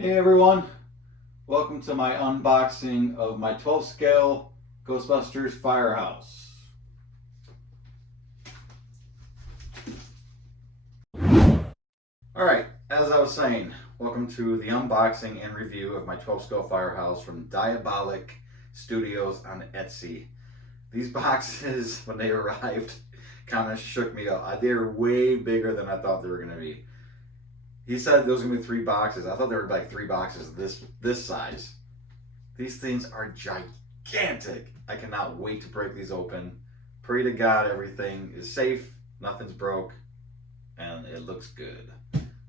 Hey everyone, welcome to my unboxing of my 12 scale Ghostbusters Firehouse. Alright, as I was saying, welcome to the unboxing and review of my 12 scale Firehouse from Diobolic Studios on Etsy. These boxes, when they arrived, kind of shook me up. They're way bigger than I thought they were going to be. He said there was gonna be 3 boxes. I thought there were like 3 boxes this size. These things are gigantic. I cannot wait to break these open. Pray to God everything is safe, nothing's broke, and it looks good.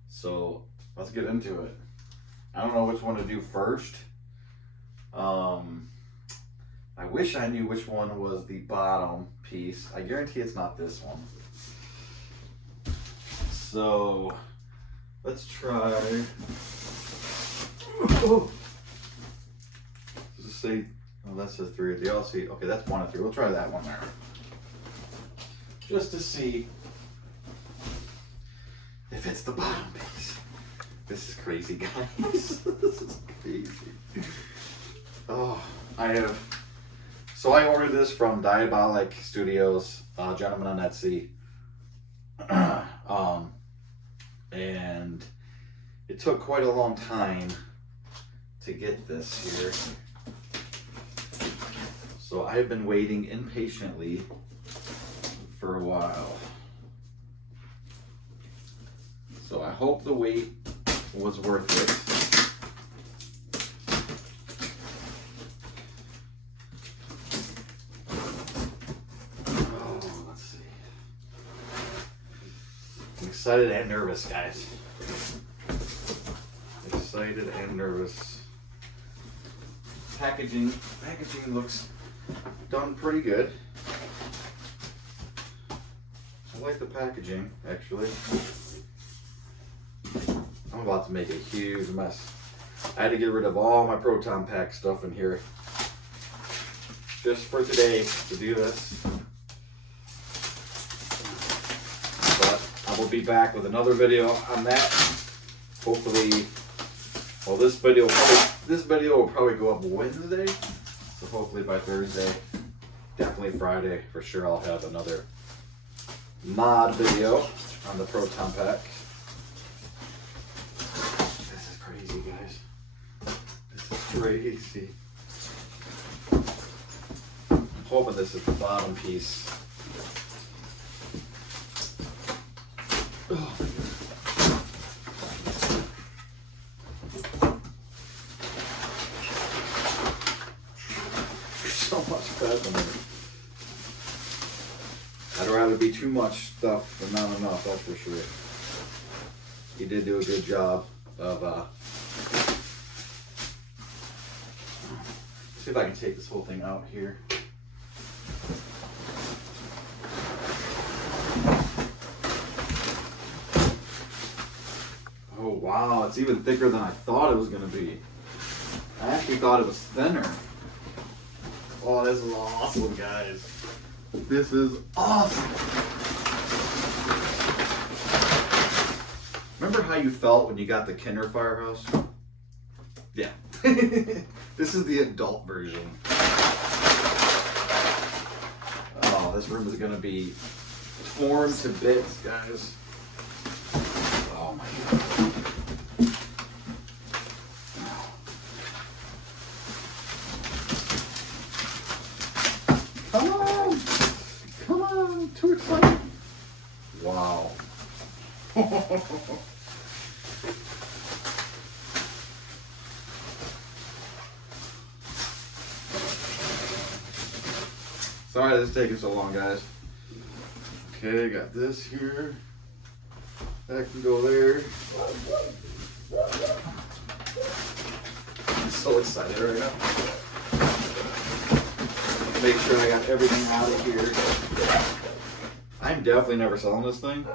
So let's get into it. I don't know which one to do first. I wish I knew which one was the bottom piece. I guarantee it's not this one. So let's try. Oh. Does it say? Oh, that says 3 of the LC. Okay, that's 1 of 3. We'll try that one there, just to see if it's the bottom piece. This is crazy, guys. This is crazy. Oh, So I ordered this from Diobolic Studios, gentleman on Etsy. And it took quite a long time to get this here. So I've been waiting impatiently for a while. So I hope the wait was worth it. Excited and nervous, guys. Excited and nervous. Packaging looks done pretty good. I like the packaging, actually. I'm about to make a huge mess. I had to get rid of all my Proton Pack stuff in here just for today to do this. We'll be back with another video on that. Hopefully, well, this video will probably go up Wednesday, so hopefully by Thursday, definitely Friday for sure, I'll have another mod video on the Proton Pack. This is crazy, guys. This is crazy. I'm hoping this is the bottom piece. Oh my God. There's so much crap in there. I'd rather be too much stuff than not enough, that's for sure. He did do a good job of see if I can take this whole thing out here. Oh wow, it's even thicker than I thought it was going to be. I actually thought it was thinner. Oh, this is awesome, guys. This is awesome. Remember how you felt when you got the Kinder Firehouse? Yeah. This is the adult version. Oh, this room is going to be torn to bits, guys. Oh my God. Come on, too excited. Wow. Sorry this is taking so long, guys. Okay, got this here. That can go there. I'm so excited right now. Make sure I got everything out of here. I'm definitely never selling this thing.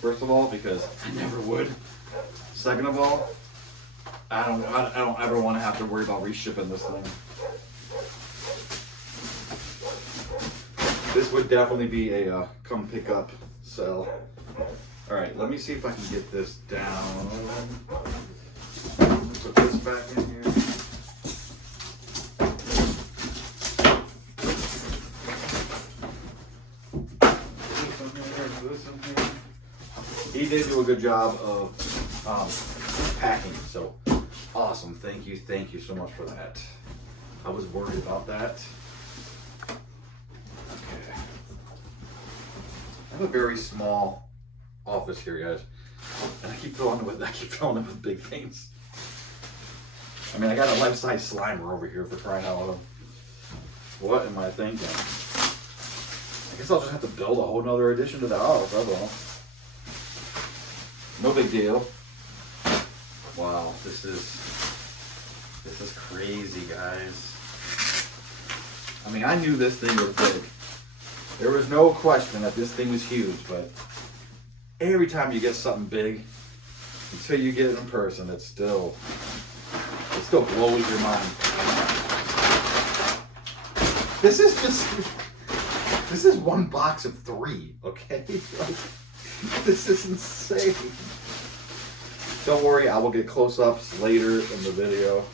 First of all, because I never would. Second of all, I don't ever want to have to worry about reshipping this thing. This would definitely be a come pick up sell. All right, let me see if I can get this down. did do a good job of packing. So awesome. Thank you so much for that. I was worried about that. Okay. I have a very small office here, guys, and I keep filling it with big things. I mean, I got a life-size Slimer over here for crying out loud. What am I thinking? I guess I'll just have to build a whole nother addition to the house. I will. No big deal. Wow, this is crazy, guys. I mean, I knew this thing was big. There was no question that this thing was huge, but every time you get something big, until you get it in person, it still blows your mind. This is one box of 3, okay? Like, this is insane. Don't worry, I will get close-ups later in the video.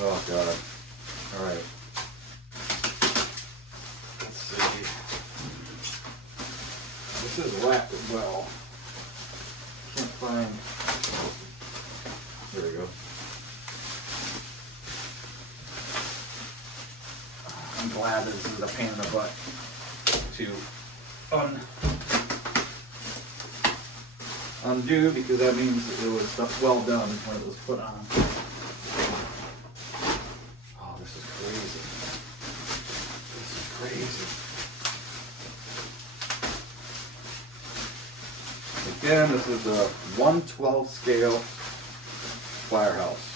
Oh God. All right. Let's see. This is wrapped as well. Can't find. There we go. I'm glad that this is a pain in the butt to undo, because that means it was stuff well done when it was put on. Oh, this is crazy. This is crazy. Again, this is the 1/12 scale Firehouse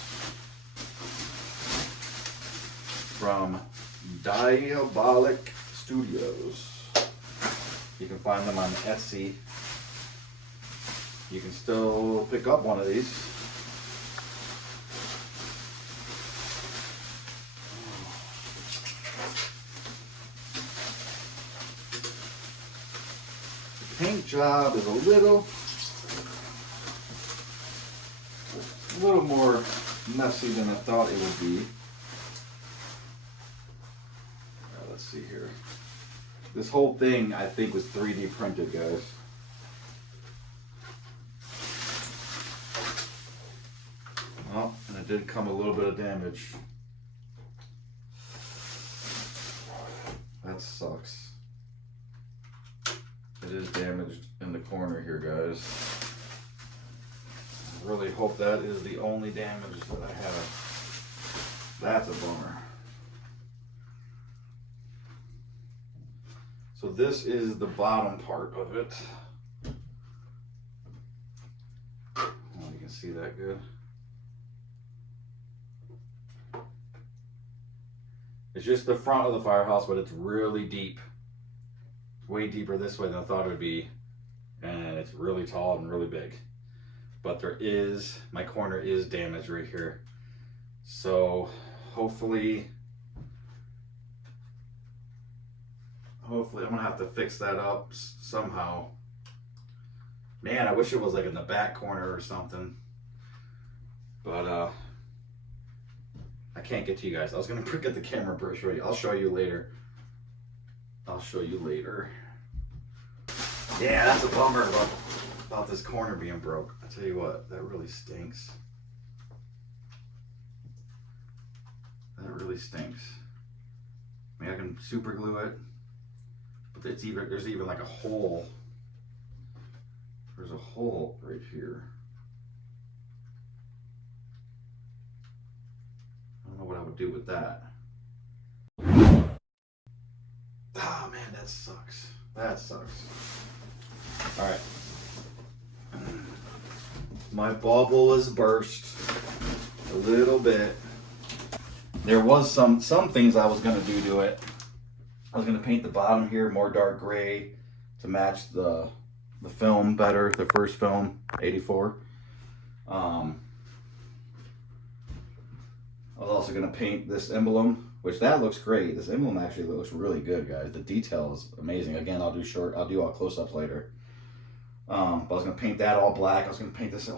from Diobolic Studios. You can find them on Etsy. You can still pick up one of these. The paint job is a little more messy than I thought it would be. Let's see here. This whole thing, I think, was 3D printed, guys. Oh, and it did come a little bit of damage. That sucks. It is damaged in the corner here, guys. I really hope that is the only damage that I have. That's a bummer. So this is the bottom part of it. Oh, you can see that good. It's just the front of the Firehouse, but it's really deep. Way deeper this way than I thought it would be. And it's really tall and really big. But my corner is damaged right here. So hopefully I'm gonna have to fix that up somehow. Man, I wish it was like in the back corner or something. But I can't get to you guys. I was gonna get the camera and show you. I'll show you later. Yeah, that's a bummer about this corner being broke. I tell you what, that really stinks. That really stinks. I mean, I can super glue it, but there's even like a hole. There's a hole right here. I don't know what I would do with that. Oh man, that sucks. That sucks. All right. My bubble is burst a little bit. There was some things I was gonna do to it. I was gonna paint the bottom here more dark gray to match the film better, the first film, 84. I was also gonna paint this emblem, which that looks great. This emblem actually looks really good, guys. The detail is amazing. Again, I'll do all close-ups later. But I was gonna paint that all black. I was gonna paint this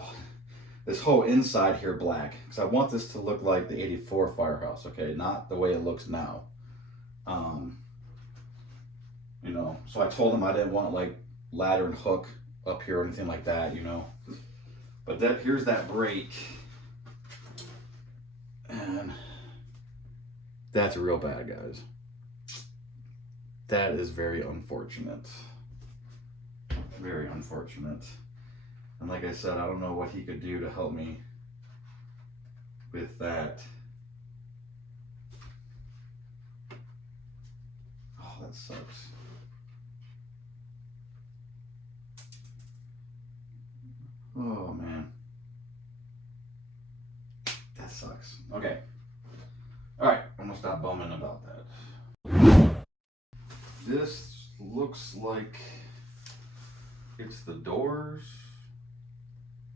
whole inside here black, because I want this to look like the 84 Firehouse, okay? Not the way it looks now. You know, so I told him I didn't want like ladder and hook up here or anything like that, you know. But here's that break. And that's real bad, guys. That is very unfortunate. Very unfortunate. And like I said, I don't know what he could do to help me with that. Oh, that sucks. Oh man. That sucks. Okay. Alright, I'm gonna stop bumming about that. This looks like it's the doors,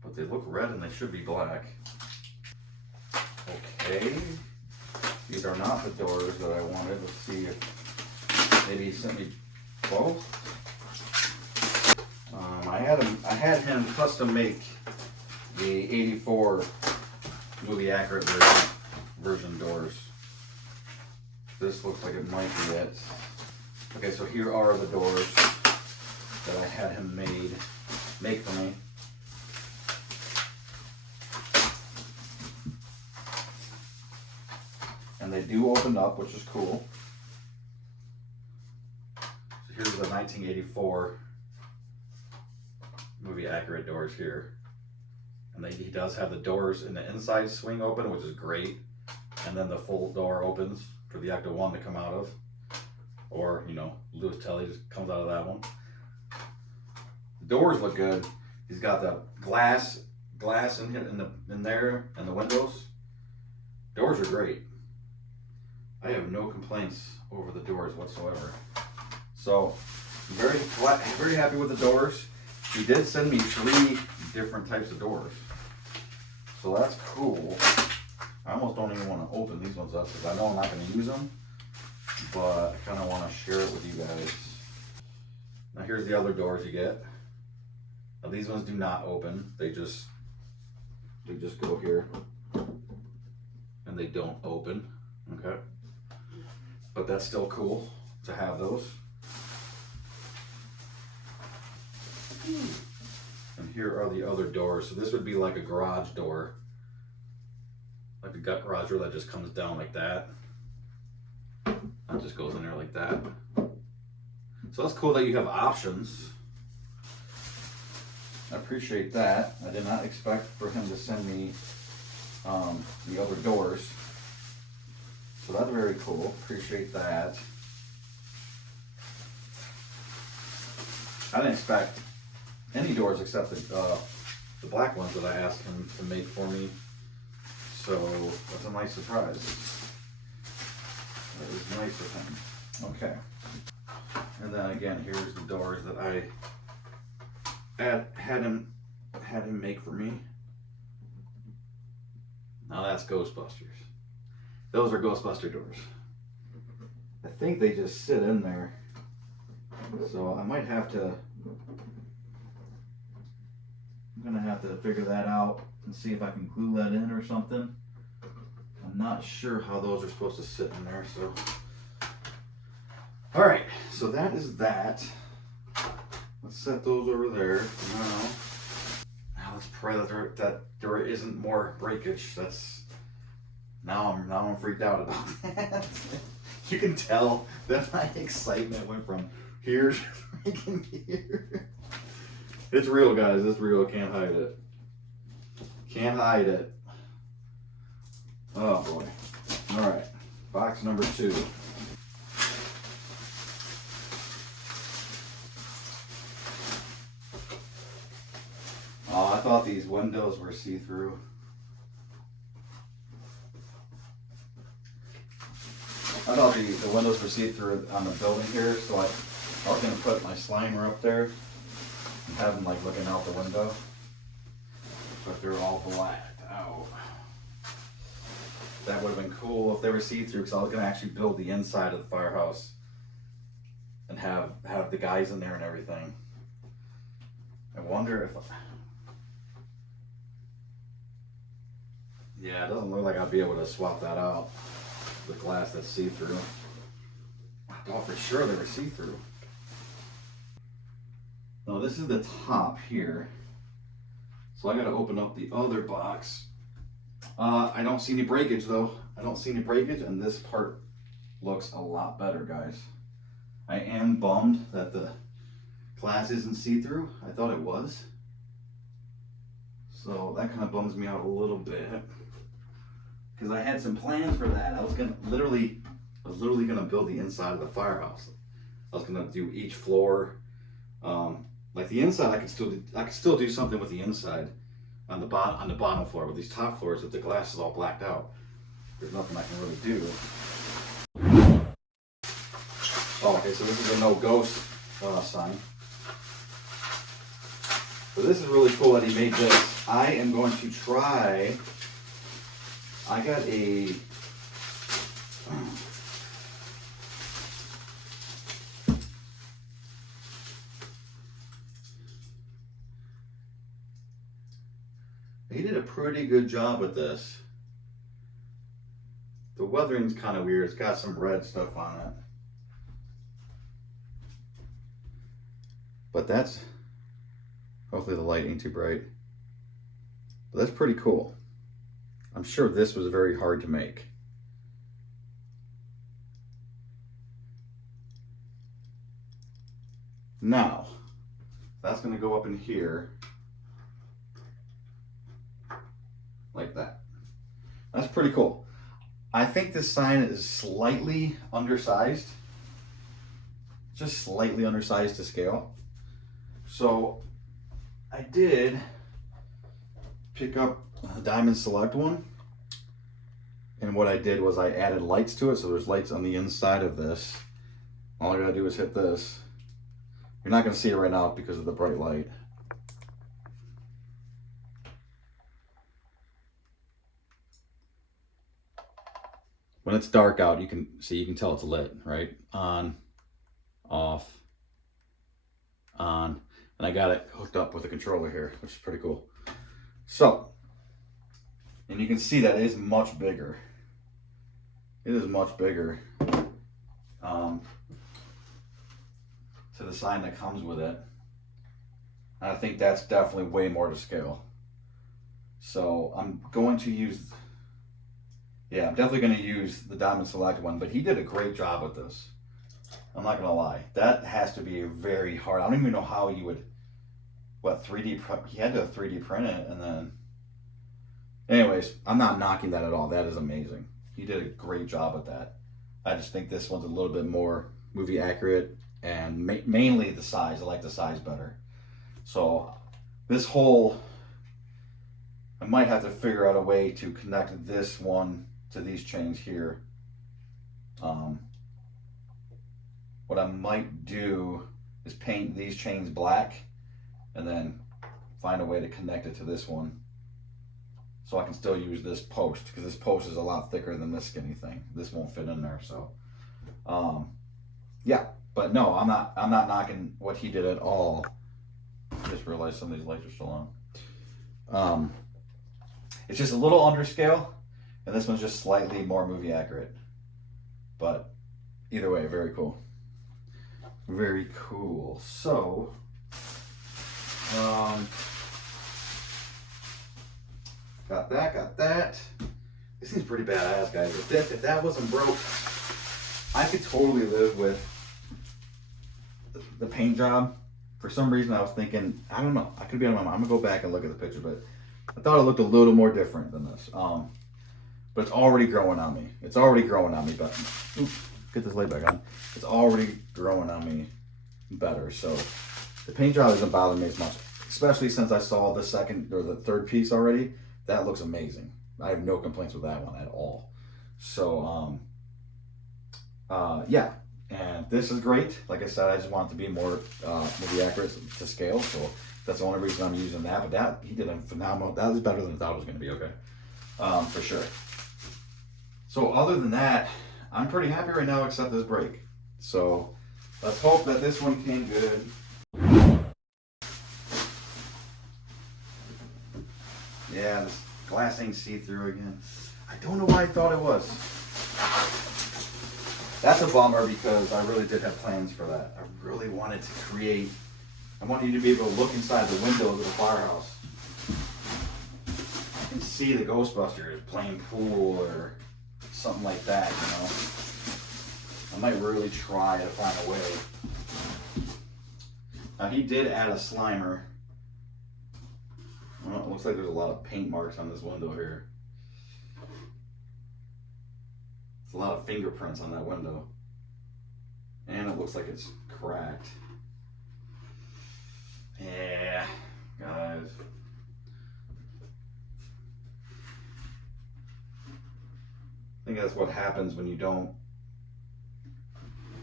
but they look red and they should be black. Okay. These are not the doors that I wanted. Let's see if maybe he sent me both. I had him custom make the 84 movie accurate version doors. This looks like it might be it. Okay, so here are the doors that I had him make for me. And they do open up, which is cool. So here's the 1984 movie accurate doors here. And he does have the doors in the inside swing open, which is great. And then the full door opens for the Ecto 1 to come out of. Or, you know, Lewis Telly just comes out of that one. The doors look good. He's got the glass in here, in there, and the windows. Doors are great. I have no complaints over the doors whatsoever. So, I'm very happy with the doors. He did send me 3 different types of doors. So that's cool. I almost don't even want to open these ones up because I know I'm not going to use them. But I kind of want to share it with you guys. Now here's the other doors you get. Now these ones do not open. They just go here. And they don't open. Okay. But that's still cool to have those. And here are the other doors. So this would be like a garage door. Like a garage door that just comes down like that. That just goes in there like that. So that's cool that you have options. I appreciate that. I did not expect for him to send me the other doors. So that's very cool. Appreciate that. I didn't expect any doors except the black ones that I asked him to make for me. So that's a nice surprise. That was nice of him. Okay. And then again, here's the doors that I had him make for me. Now that's Ghostbusters. Those are Ghostbuster doors. I think they just sit in there. So I might have to, I'm gonna have to figure that out and see if I can glue that in or something. I'm not sure how those are supposed to sit in there, so. All right, so that is that. Let's set those over there now. Let's pray that there isn't more breakage. Now I'm freaked out about that. You can tell that my excitement went from here to freaking here. It's real, guys. It's real. Can't hide it. Can't hide it. Oh boy. All right. Box number 2. Oh, I thought these windows were see-through. I thought the windows were see-through on the building here, so I was going to put my Slimer up there and have them like looking out the window. But they're all blacked out. That would have been cool if they were see-through, because I was going to actually build the inside of the firehouse and have the guys in there and everything. I wonder if... Yeah, it doesn't look like I'll be able to swap that out. The glass that's see-through. I thought for sure they were see-through. The Oh, this is the top here. So I got to open up the other box. I don't see any breakage though. I don't see any breakage, and this part looks a lot better, guys. I am bummed that the glass isn't see-through. I thought it was. So that kind of bums me out a little bit. Because I had some plans for that. I was literally gonna build the inside of the firehouse. I was gonna do each floor. Like the inside, I could still do something with the inside on the bottom floor. With these top floors, if the glass is all blacked out, there's nothing I can really do. Oh, okay, so this is a no ghost sign. So this is really cool that he made this. I am going to try. I got a. He did a pretty good job with this. The weathering's kind of weird. It's got some red stuff on it. But that's, hopefully the light ain't too bright. But that's pretty cool. I'm sure this was very hard to make. Now, that's going to go up in here. Like that. That's pretty cool. I think this sign is slightly undersized. Just slightly undersized to scale. So I did pick up a Diamond Select one. And what I did was I added lights to it. So there's lights on the inside of this. All I gotta do is hit this. You're not gonna see it right now because of the bright light. When it's dark out, you can tell it's lit, right? On, off, on. And I got it hooked up with a controller here, which is pretty cool. So, and you can see that it is much bigger. It is much bigger to the sign that comes with it. And I think that's definitely way more to scale. So I'm going to use, yeah, I'm definitely going to use the Diamond Select one, but he did a great job with this. I'm not going to lie. That has to be very hard. I don't even know how you would, what, 3D, he had to 3D print it and then, anyways, I'm not knocking that at all. That is amazing. He did a great job with that. I just think this one's a little bit more movie accurate and mainly the size. I like the size better. So this whole, I might have to figure out a way to connect this one to these chains here. What I might do is paint these chains black and then find a way to connect it to this one so I can still use this post, because this post is a lot thicker than this skinny thing. This won't fit in there. So yeah, but no, I'm not knocking what he did at all. I just realized some of these lights are still on. It's just a little underscale, and this one's just slightly more movie accurate. But either way, very cool. Very cool. So, got that. This seems pretty badass, guys. If that wasn't broke, I could totally live with the paint job. For some reason, I was thinking, I don't know. I could be on my mind. I'm gonna go back and look at the picture, but I thought it looked a little more different than this. But it's already growing on me. It's already growing on me. But oops, get this light back on. It's already growing on me better. So the paint job isn't bothering me as much, especially since I saw the second or the third piece already. That looks amazing. I have no complaints with that one at all. So yeah, and this is great. Like I said, I just want it to be more movie accurate to scale. So that's the only reason I'm using that. But that, he did a phenomenal. That was better than I thought it was going to be. Okay, for sure. So other than that, I'm pretty happy right now, except this break. So let's hope that this one came good. Yeah, this glass ain't see-through again. I don't know why I thought it was. That's a bummer because I really did have plans for that. I really wanted to create I want you to be able to look inside the windows of the firehouse and see the Ghostbusters playing pool or something like that, you know. I might really try to find a way. Now he did add a Slimer. Well, it looks like there's a lot of paint marks on this window here. It's a lot of fingerprints on that window. And it looks like it's cracked. Yeah, guys. I think that's what happens when you don't,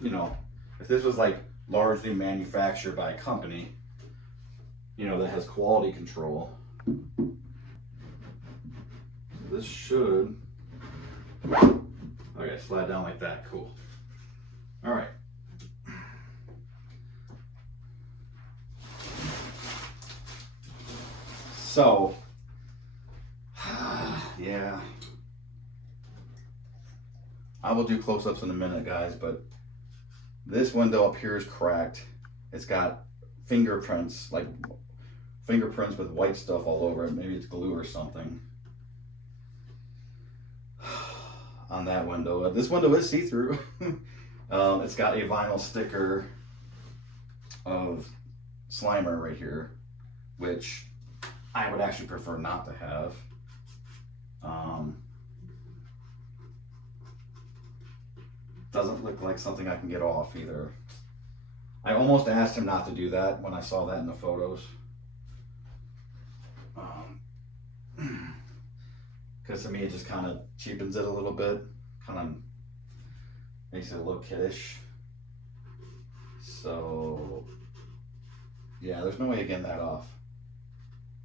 you know, if this was like largely manufactured by a company, you know, that has quality control. This should, okay, slide down like that, cool. All right. So, yeah, I will do close-ups in a minute, guys, but this window up here is cracked. It's got fingerprints, like fingerprints with white stuff all over it. Maybe it's glue or something on that window. This window is see-through. It's got a vinyl sticker of Slimer right here, which I would actually prefer not to have. Doesn't look like something I can get off either. I almost asked him not to do that when I saw that in the photos. Because to me it just kind of cheapens it a little bit. Kind of makes it a little kiddish. So yeah, there's no way of getting that off.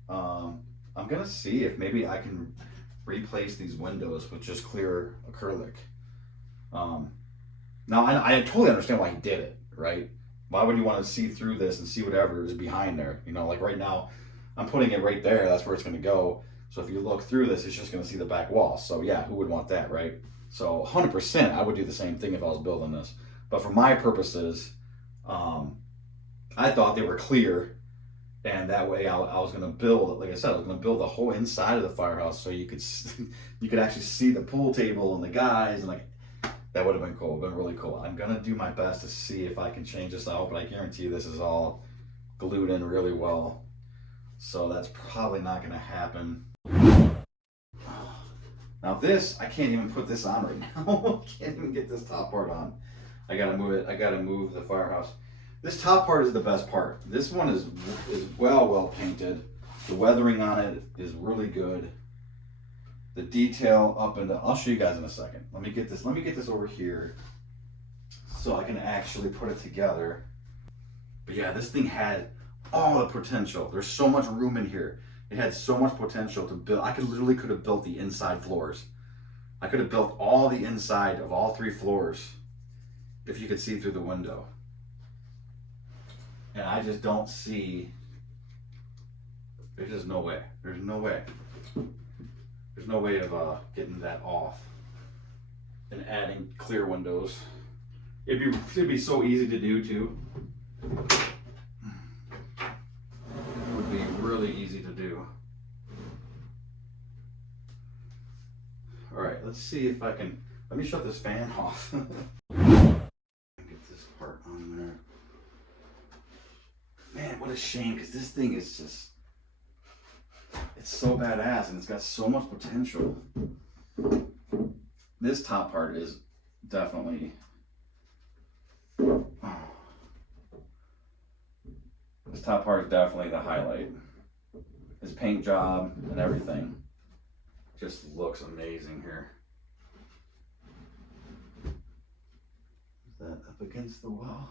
I'm gonna see if maybe I can replace these windows with just clear acrylic. Now I totally understand why he did it, right? Why would you want to see through this and see whatever is behind there? You know, like right now, I'm putting it right there. That's where it's gonna go. So if you look through this, it's just gonna see the back wall. So yeah, who would want that, right? So 100%, I would do the same thing if I was building this. But for my purposes, I thought they were clear. And that way I was going to build, like I said, I was going to build the whole inside of the firehouse so you could actually see the pool table and the guys, and like that would have been cool, been really cool. I'm going to do my best to see if I can change this out, but I guarantee you this is all glued in really well. So that's probably not going to happen. Now this, I can't even put this on right now. I can't even get this top part on. I got to move it. I got to move the firehouse. This top part is the best part. This one is well painted. The weathering on it is really good. The detail up into, I'll show you guys in a second. Let me get this over here so I can actually put it together. But yeah, this thing had all the potential. There's so much room in here. It had so much potential to build. I could have built the inside floors. I could have built all the inside of all 3 floors if you could see through the window. And I just don't see, there's just no way. There's no way. There's no way of getting that off and adding clear windows. It'd be so easy to do too. It would be really easy to do. All right, let's see if I can, let me shut this fan off. Get this part on there. Man, what a shame, because this thing is just, it's so badass and it's got so much potential. This top part is definitely, this top part is definitely the highlight. His paint job and everything just looks amazing here. Is that up against the wall?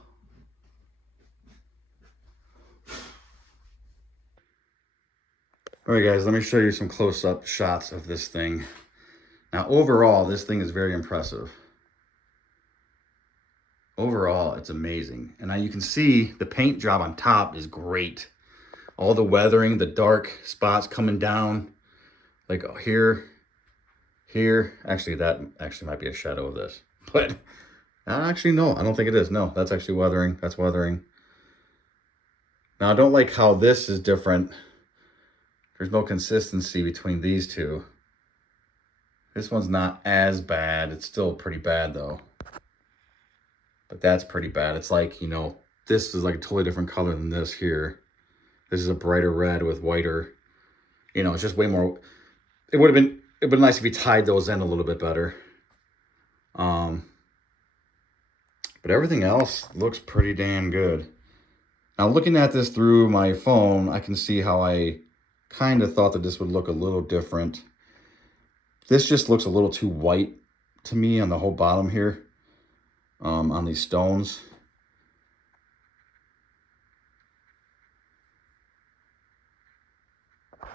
All right, guys, let me show you some close-up shots of this thing. Now, overall, this thing is very impressive. Overall, it's amazing. And now you can see the paint job on top is great. All the weathering, the dark spots coming down, like here. Actually, that actually might be a shadow of this. But actually, no, I don't think it is. No, that's actually weathering. That's weathering. Now, I don't like how this is different. There's no consistency between these two. This one's not as bad. It's still pretty bad, though. But that's pretty bad. It's like, you know, this is like a totally different color than this here. This is a brighter red with whiter. You know, it's just way more. It'd been nice if you tied those in a little bit better. But everything else looks pretty damn good. Now, looking at this through my phone, I can see how I kind of thought that this would look a little different. This just looks a little too white to me on the whole bottom here, on these stones.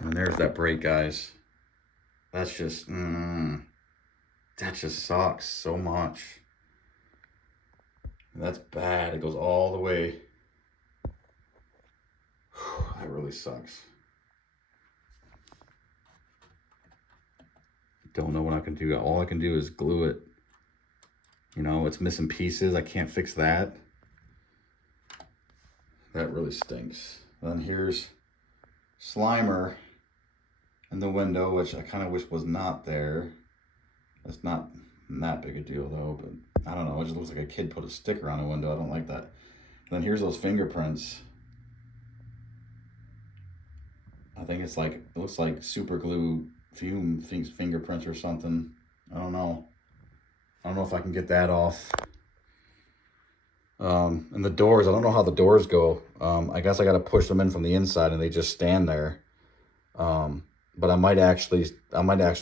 And there's that break, guys. That's just, that just sucks so much. That's bad. It goes all the way. That really sucks. Don't know what I can do. All I can do is glue it. You know, it's missing pieces. I can't fix that. That really stinks. And then here's Slimer in the window, which I kind of wish was not there. It's not that big a deal though, but I don't know. It just looks like a kid put a sticker on a window. I don't like that. And then here's those fingerprints. I think it's like, it looks like super glue fume fingerprints or something. I don't know. I don't know if I can get that off. And the doors, I don't know how the doors go. I guess I got to push them in from the inside and they just stand there. But I might actually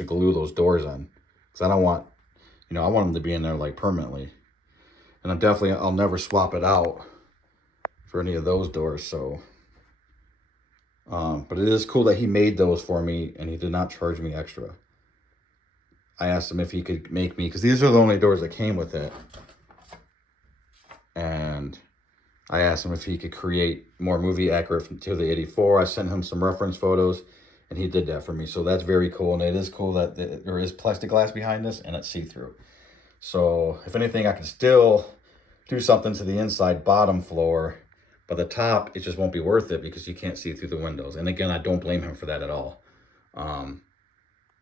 glue those doors in, because I don't want, you know, I want them to be in there like permanently. And I'll never swap it out for any of those doors. So, but it is cool that he made those for me and he did not charge me extra. I asked him if he could make me, because these are the only doors that came with it. And I asked him if he could create more movie accurate to the 84. I sent him some reference photos and he did that for me. So that's very cool. And it is cool that there is plexiglass behind this and it's see-through. So if anything, I can still do something to the inside bottom floor, but the top, it just won't be worth it because you can't see through the windows. And again, I don't blame him for that at all.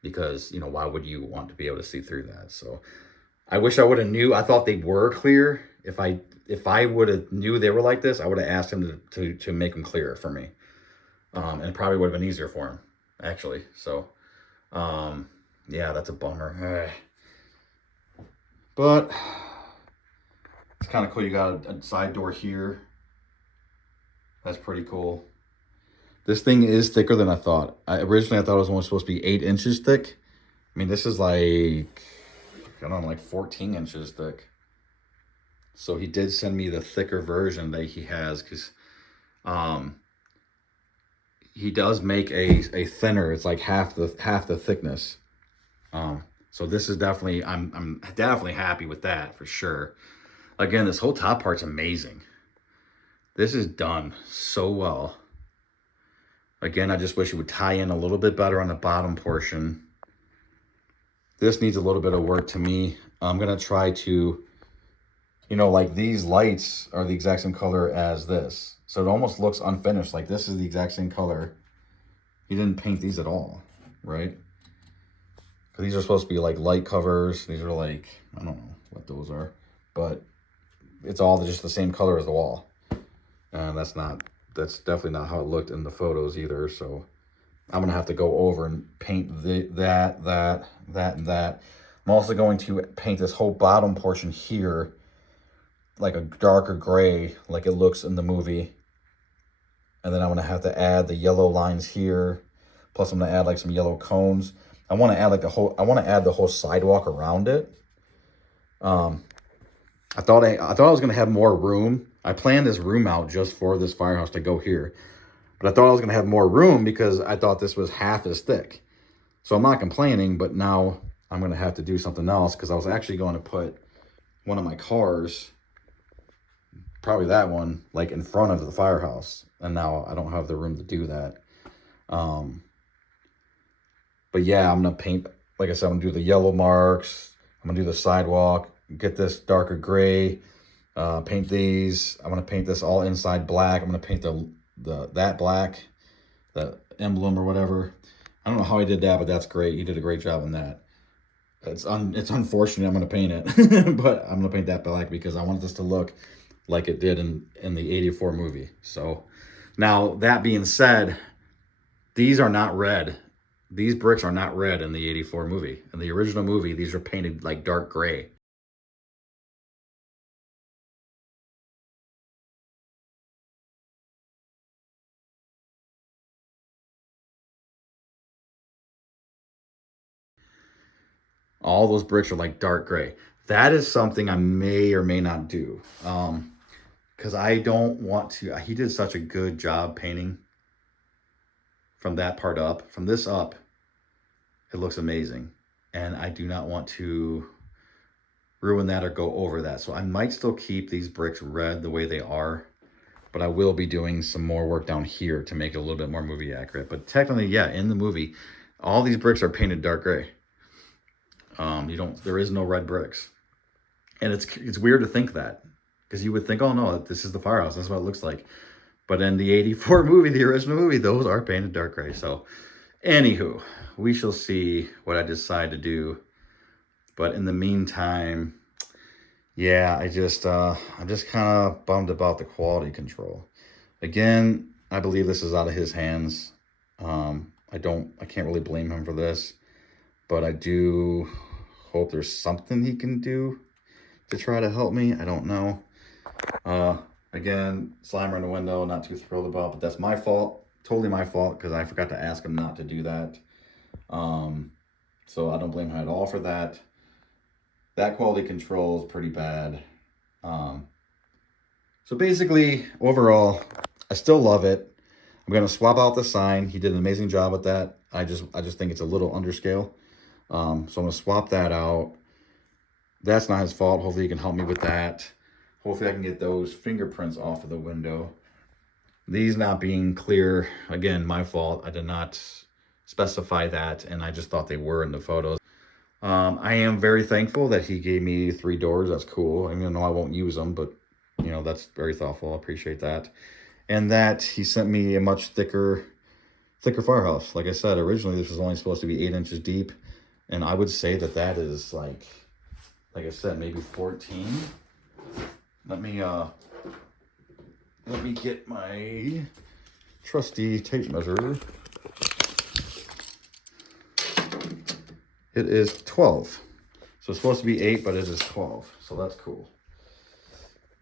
Because, you know, why would you want to be able to see through that? So I wish I would have knew. I thought they were clear. If I would have knew they were like this, I would have asked him to make them clearer for me. And it probably would have been easier for him, actually. So, yeah, that's a bummer. But it's kind of cool. You got a side door here. That's pretty cool. This thing is thicker than I thought. Originally, I thought it was only supposed to be 8 inches thick. I mean, this is like, I don't know, like 14 inches thick. So he did send me the thicker version that he has, because he does make a thinner. It's like half the thickness. So this is definitely, I'm definitely happy with that for sure. Again, this whole top part's amazing. This is done so well. Again, I just wish it would tie in a little bit better on the bottom portion. This needs a little bit of work to me. I'm going to try to, you know, like these lights are the exact same color as this. So it almost looks unfinished. Like this is the exact same color. He didn't paint these at all, right? Because these are supposed to be like light covers. These are like, I don't know what those are. But it's all just the same color as the wall. And that's definitely not how it looked in the photos either. So I'm going to have to go over and paint that, and that. I'm also going to paint this whole bottom portion here like a darker gray, like it looks in the movie. And then I'm going to have to add the yellow lines here. Plus I'm going to add like some yellow cones. I want to add like the whole sidewalk around it. I thought I was going to have more room. I planned this room out just for this firehouse to go here. But I thought I was going to have more room because I thought this was half as thick. So I'm not complaining, but now I'm going to have to do something else, because I was actually going to put one of my cars, probably that one, like in front of the firehouse. And now I don't have the room to do that. But yeah, I'm going to paint, like I said, I'm going to do the yellow marks. I'm going to do the sidewalk, get this darker gray. Paint these. I'm going to paint this all inside black. I'm going to paint that black, the emblem or whatever. I don't know how he did that, but that's great. He did a great job on that. It's unfortunate I'm going to paint it, but I'm going to paint that black because I want this to look like it did in the 84 movie. So now that being said, these are not red. These bricks are not red in the 84 movie. In the original movie, these are painted like dark gray. All those bricks are like dark gray. That is something I may or may not do. Because I don't want to. He did such a good job painting from that part up. From this up, it looks amazing. And I do not want to ruin that or go over that. So I might still keep these bricks red the way they are. But I will be doing some more work down here to make it a little bit more movie accurate. But technically, yeah, in the movie, all these bricks are painted dark gray. There is no red bricks. And it's weird to think that, because you would think, oh no, this is the Firehouse. That's what it looks like. But in the 84 movie, the original movie, those are painted dark gray. So anywho, we shall see what I decide to do. But in the meantime, yeah, I'm just kind of bummed about the quality control. Again, I believe this is out of his hands. I can't really blame him for this, but I do hope there's something he can do to try to help me. I don't know. Again, Slimer in the window, not too thrilled about, but that's my fault. Totally my fault, because I forgot to ask him not to do that. So I don't blame him at all for that. That quality control is pretty bad. So basically, overall, I still love it. I'm going to swap out the sign. He did an amazing job with that. I just think it's a little underscale. So I'm going to swap that out. That's not his fault. Hopefully he can help me with that. Hopefully I can get those fingerprints off of the window. These not being clear, again, my fault. I did not specify that, and I just thought they were in the photos. I am very thankful that he gave me 3 doors. That's cool. I mean, I won't use them, but, you know, that's very thoughtful. I appreciate that. And that he sent me a much thicker Firehouse. Like I said, originally this was only supposed to be 8 inches deep. And I would say that is like I said, maybe 14. Let me get my trusty tape measure. It is 12. So it's supposed to be 8, but it is 12. So that's cool.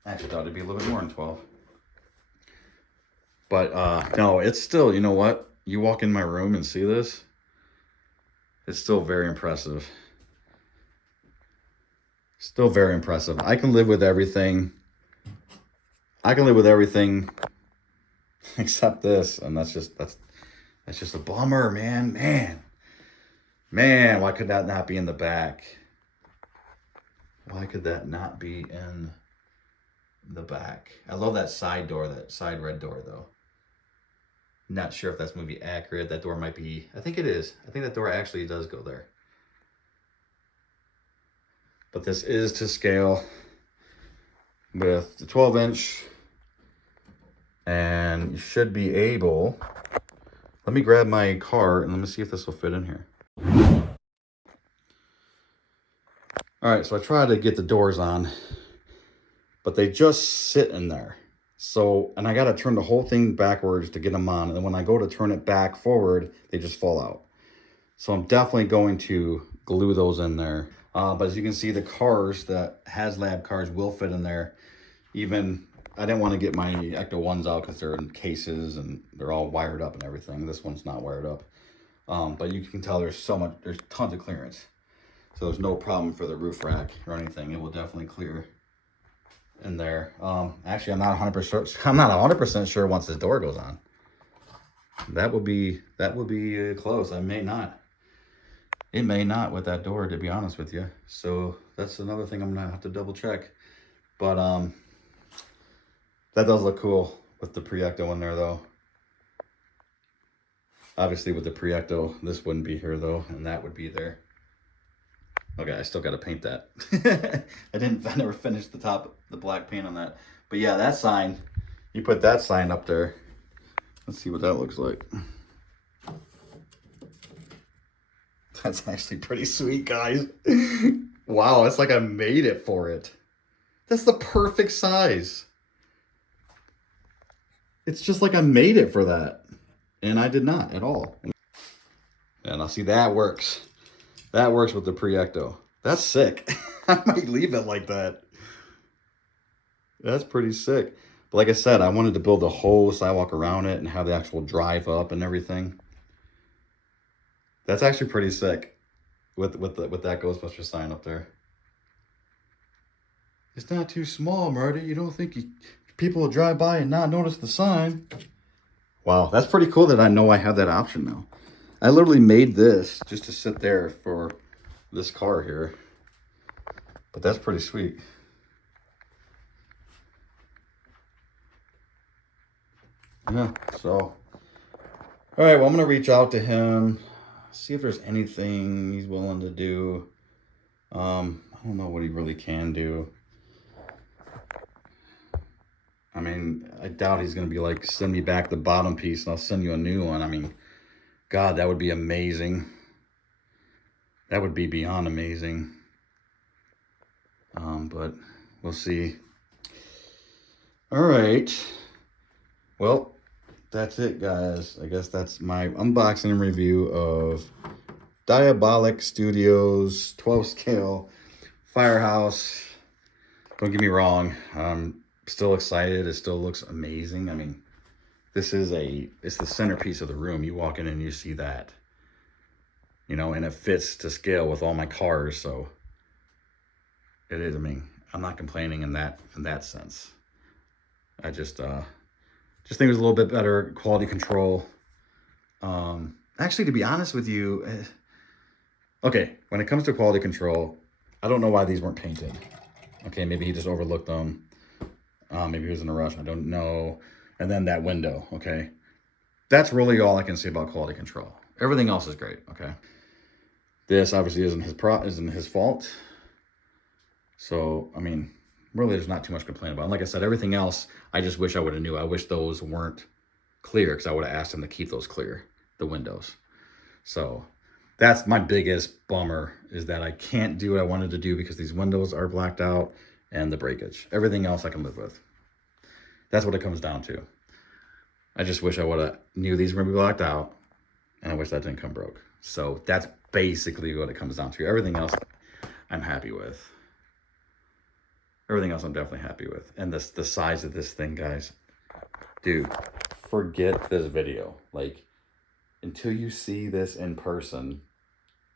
Actually, thought it'd be a little bit more than 12. But no, it's still, you know what? You walk in my room and see this, it's still very impressive. Still very impressive. I can live with everything. I can live with everything except this, and that's just a bummer, man. Man, why could that not be in the back? Why could that not be in the back? I love that side door, that side red door, though. Not sure if that's movie accurate. That door might be, I think it is. I think that door actually does go there. But this is to scale with the 12-inch. And you should be able, let me grab my car and let me see if this will fit in here. All right, so I tried to get the doors on, but they just sit in there. So, and I got to turn the whole thing backwards to get them on. And then when I go to turn it back forward, they just fall out. So I'm definitely going to glue those in there. But as you can see, the cars, the HasLab cars will fit in there. Even, I didn't want to get my Ecto ones out because they're in cases and they're all wired up and everything. This one's not wired up. But you can tell there's tons of clearance. So there's no problem for the roof rack or anything. It will definitely clear in there. Actually, I'm not 100% sure once this door goes on. That would be close. It may not with that door, to be honest with you. So that's another thing I'm gonna have to double check. But that does look cool with the Pre-Ecto in there, though. Obviously, with the Pre-Ecto, this wouldn't be here though, and that would be there. Okay, I still got to paint that. I never finished the black paint on that. But yeah, that sign, you put that sign up there, Let's see what that looks like. That's actually pretty sweet, guys. Wow, it's like I made it for it. That's the perfect size. It's just like I made it for that. And I did not at all. Yeah, now see, that works. That works with the Pre-Ecto. That's sick. I might leave it like that. That's pretty sick. But like I said, I wanted to build a whole sidewalk around it and have the actual drive up and everything. That's actually pretty sick with that Ghostbusters sign up there. It's not too small, Marty. You don't think people will drive by and not notice the sign? Wow, that's pretty cool that I know I have that option now. I literally made this just to sit there for this car here. But that's pretty sweet. Yeah, so. All right, well, I'm going to reach out to him, see if there's anything he's willing to do. I don't know what he really can do. I mean, I doubt he's going to be like, send me back the bottom piece and I'll send you a new one. I mean, God, that would be amazing. That would be beyond amazing. But we'll see. All right. Well, that's it, guys. I guess that's my unboxing and review of Diobolic Studios 12 scale Firehouse. Don't get me wrong. I'm still excited. It still looks amazing. I mean, it's the centerpiece of the room. You walk in and you see that, you know, and it fits to scale with all my cars. So it is. I mean, I'm not complaining in that sense. I just think it was a little bit better quality control. Actually, to be honest with you, okay, when it comes to quality control, I don't know why these weren't painted. Okay, maybe he just overlooked them. Maybe he was in a rush. I don't know. And then that window, okay? That's really all I can say about quality control. Everything else is great, okay? This obviously isn't his fault. So, I mean, really there's not too much to complain about. And like I said, everything else, I just wish I would have knew. I wish those weren't clear because I would have asked him to keep those clear, the windows. So that's my biggest bummer, is that I can't do what I wanted to do because these windows are blacked out and the breakage. Everything else I can live with. That's what it comes down to. I just wish I would have knew these were going to be blacked out, and I wish that didn't come broke. So that's basically what it comes down to. Everything else I'm happy with. Everything else I'm definitely happy with. And the size of this thing, guys. Dude, forget this video. Like, until you see this in person,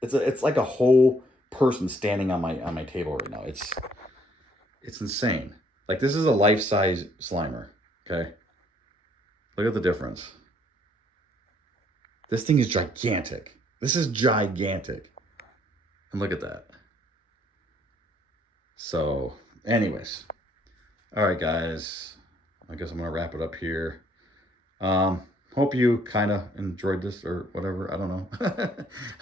it's like a whole person standing on my table right now. It's insane. Like, this is a life-size Slimer, okay? Look at the difference. This thing is gigantic. This is gigantic. And look at that. So, anyways. All right, guys. I guess I'm going to wrap it up here. Hope you kind of enjoyed this or whatever. I don't know.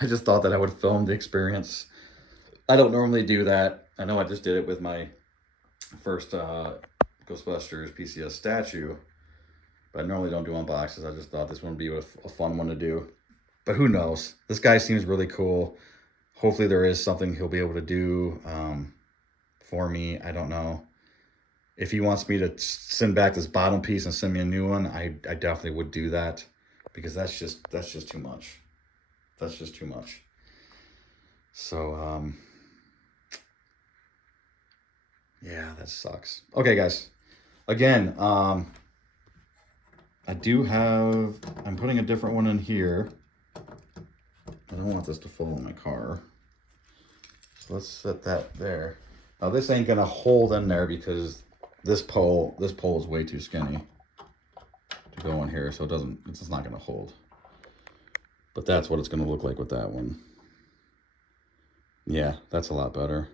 I just thought that I would film the experience. I don't normally do that. I know I just did it with my first Ghostbusters PCS statue, but I normally don't do unboxes. I just thought this one would be a fun one to do. But who knows? This guy seems really cool. Hopefully there is something he'll be able to do for me. I don't know. If he wants me to send back this bottom piece and send me a new one, I definitely would do that, because that's just too much. That's just too much. So yeah, that sucks. Okay, guys. Again, I'm putting a different one in here. I don't want this to fall in my car. So let's set that there. Now this ain't gonna hold in there because this pole is way too skinny to go in here, so it's just not gonna hold. But that's what it's gonna look like with that one. Yeah, that's a lot better.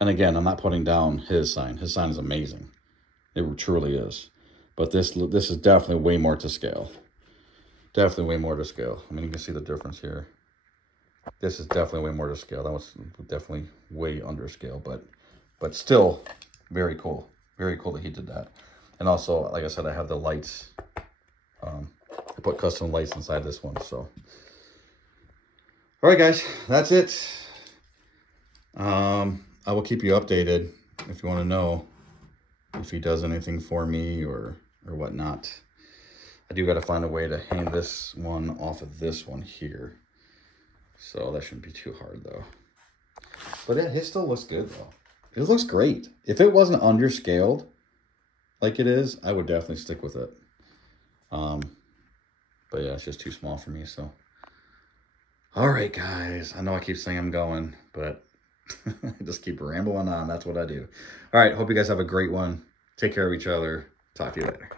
And again, I'm not putting down his sign. His sign is amazing. It truly is. But this is definitely way more to scale. Definitely way more to scale. I mean, you can see the difference here. This is definitely way more to scale. That was definitely way under scale, but still very cool. Very cool that he did that. And also, like I said, I have the lights I put custom lights inside this one. So, all right, guys, that's it. I will keep you updated if you want to know if he does anything for me or whatnot. I do got to find a way to hang this one off of this one here. So that shouldn't be too hard though. But yeah, his still looks good though. It looks great. If it wasn't underscaled like it is, I would definitely stick with it. But yeah, it's just too small for me, so. All right, guys. I know I keep saying I'm going, but I just keep rambling on. That's what I do. All right, hope you guys have a great one. Take care of each other. Talk to you later.